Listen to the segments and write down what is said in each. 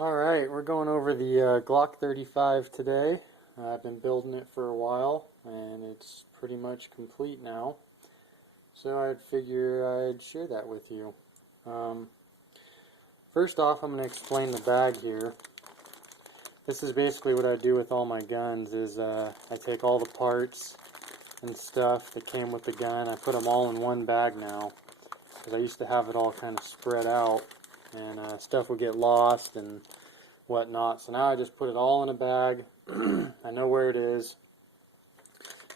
Alright, we're going over the Glock 35 today. I've been building it for a while and it's pretty much complete now. So I'd figure I'd share that with you. Um, First off, I'm going to explain the bag here. This is basically what I do with all my guns is I take all the parts and stuff that came with the gun. I put them all in one bag now because I used to have it all kind of spread out and stuff would get lost and whatnot. So now I just put it all in a bag. I know where it is.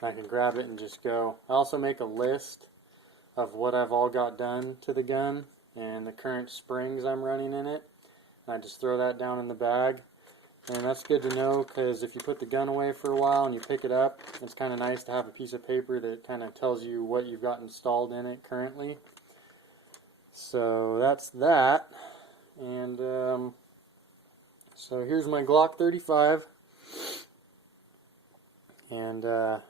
I can grab it and just go. I also make a list of what I've all got done to the gun and the current springs I'm running in it. And I just throw that down in the bag. And that's good to know because if you put the gun away for a while and you pick it up, it's kind of nice to have a piece of paper that kind of tells you what you've got installed in it currently. So that's that. And so here's my Glock 35. And I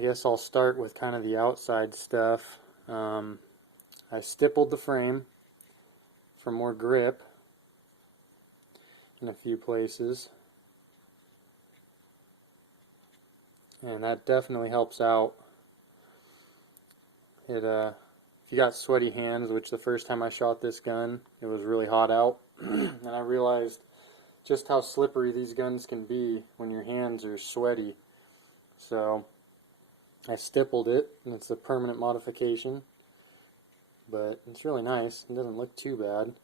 guess I'll start with kind of the outside stuff. I stippled the frame for more grip in a few places, and that definitely helps out. If you got sweaty hands, which the first time I shot this gun it was really hot out, and I realized just how slippery these guns can be when your hands are sweaty. So I stippled it, and it's a permanent modification, but it's really nice. It doesn't look too bad.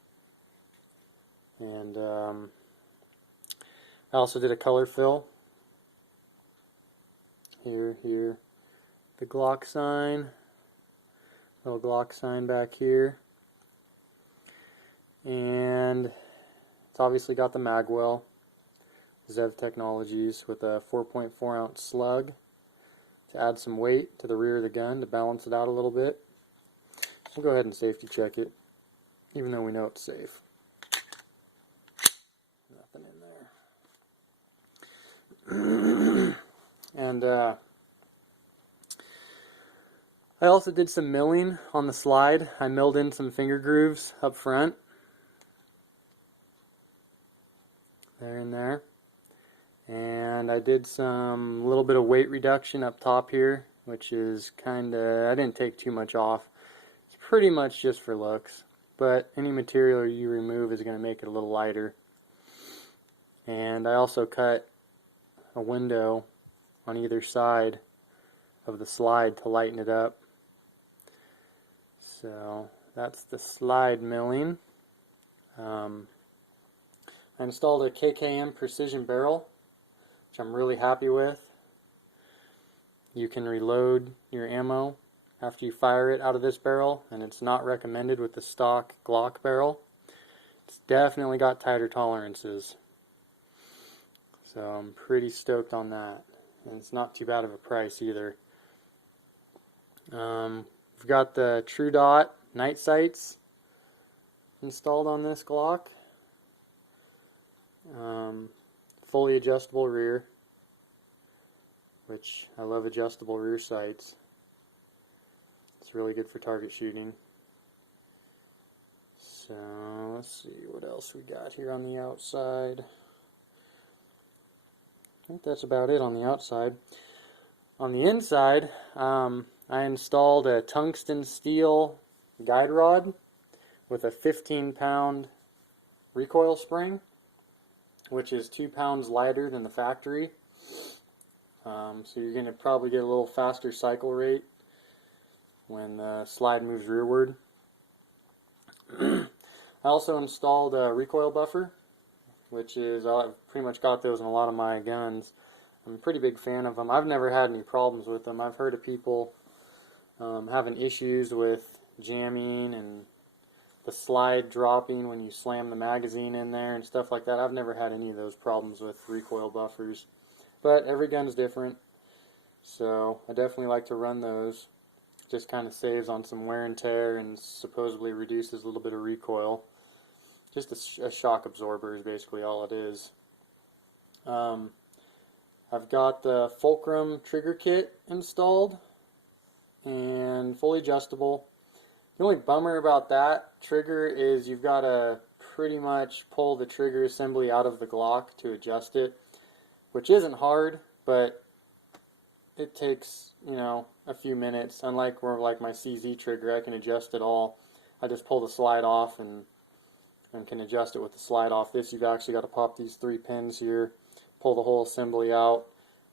And I also did a color fill. Here, the Glock sign, little Glock sign back here, and it's obviously got the magwell, Zev Technologies, with a 4.4 ounce slug to add some weight to the rear of the gun to balance it out a little bit. We'll go ahead and safety check it, even though we know it's safe. Nothing in there. And I also did some milling on the slide. I milled in some finger grooves up front. There and there. And I did some little bit of weight reduction up top here, which is kinda, I didn't take too much off. It's pretty much just for looks, but any material you remove is going to make it a little lighter. And I also cut a window on either side of the slide to lighten it up. So that's the slide milling. I installed a KKM precision barrel, which I'm really happy with. You can reload your ammo after you fire it out of this barrel, and it's not recommended with the stock Glock barrel. It's definitely got tighter tolerances. So I'm pretty stoked on that. And it's not too bad of a price either. We've got the True Dot night sights installed on this Glock. Fully adjustable rear, which I love adjustable rear sights. It's really good for target shooting. So let's see what else we got here on the outside. I think that's about it on the outside. On the inside, I installed a tungsten steel guide rod with a 15-pound recoil spring, which is 2 pounds lighter than the factory. So you're going to probably get a little faster cycle rate when the slide moves rearward. I also installed a recoil buffer, which is, I've pretty much got those in a lot of my guns. I'm a pretty big fan of them. I've never had any problems with them. I've heard of people having issues with jamming and the slide dropping when you slam the magazine in there and stuff like that. I've never had any of those problems with recoil buffers. But every gun's different, so I definitely like to run those. Just kind of saves on some wear and tear and supposedly reduces a little bit of recoil. Just a shock absorber is basically all it is. I've got the Fulcrum trigger kit installed and fully adjustable. The only bummer about that trigger is you've got to pretty much pull the trigger assembly out of the Glock to adjust it, which isn't hard, but it takes, a few minutes. Unlike where like my CZ trigger, I can adjust it all. I just pull the slide off and can adjust it with the slide off. This, you've actually got to pop these 3 pins here, pull the whole assembly out,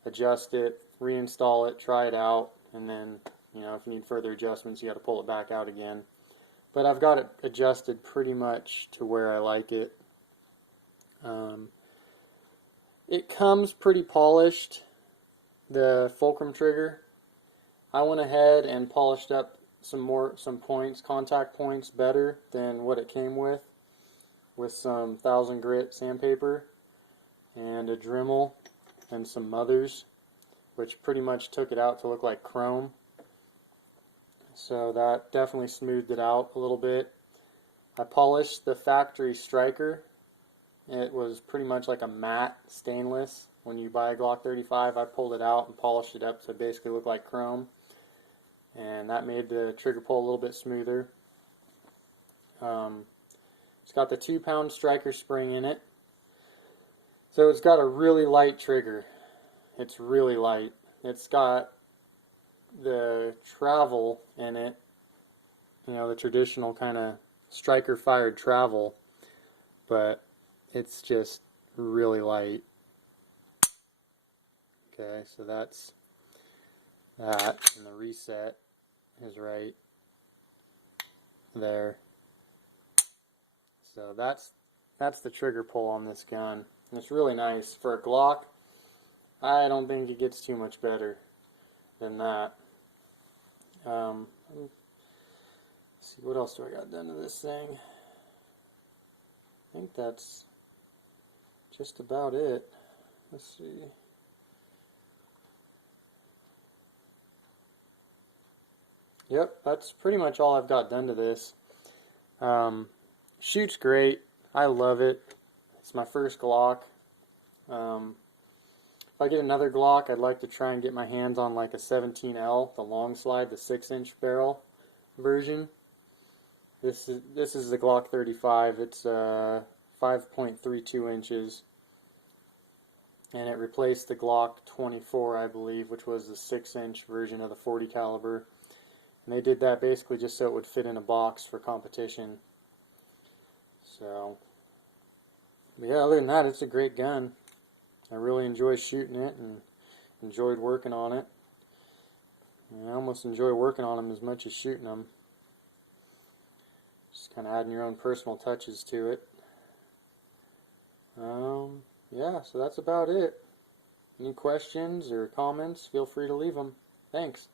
adjust it, reinstall it, try it out, and then, if you need further adjustments, you got to pull it back out again. But I've got it adjusted pretty much to where I like it. It comes pretty polished, the fulcrum trigger. I went ahead and polished up some points, contact points, better than what it came with some 1000 grit sandpaper and a Dremel and some mothers, which pretty much took it out to look like chrome. So that definitely smoothed it out a little bit. I polished the factory striker. It was pretty much like a matte stainless. When you buy a Glock 35, I pulled it out and polished it up so it basically looked like chrome. And that made the trigger pull a little bit smoother. It's got the 2-pound striker spring in it. So it's got a really light trigger. It's really light. It's got the travel in it, the traditional kind of striker fired travel, but it's just really light. Okay, so that's that, and the reset is right there. So that's the trigger pull on this gun. And it's really nice. For a Glock, I don't think it gets too much better than that. Let's see, what else do I got done to this thing? I think that's just about it. Let's see. Yep, that's pretty much all I've got done to this. Shoots great. I love it. It's my first Glock. If I get another Glock, I'd like to try and get my hands on like a 17L, the long slide, the 6-inch barrel version. This is the Glock 35. It's 5.32 inches, and it replaced the Glock 24, I believe, which was the 6-inch version of the 40 caliber. And they did that basically just so it would fit in a box for competition. So, but yeah, other than that, it's a great gun. I really enjoy shooting it and enjoyed working on it. And I almost enjoy working on them as much as shooting them. Just kind of adding your own personal touches to it. Yeah, so that's about it. Any questions or comments, feel free to leave them. Thanks.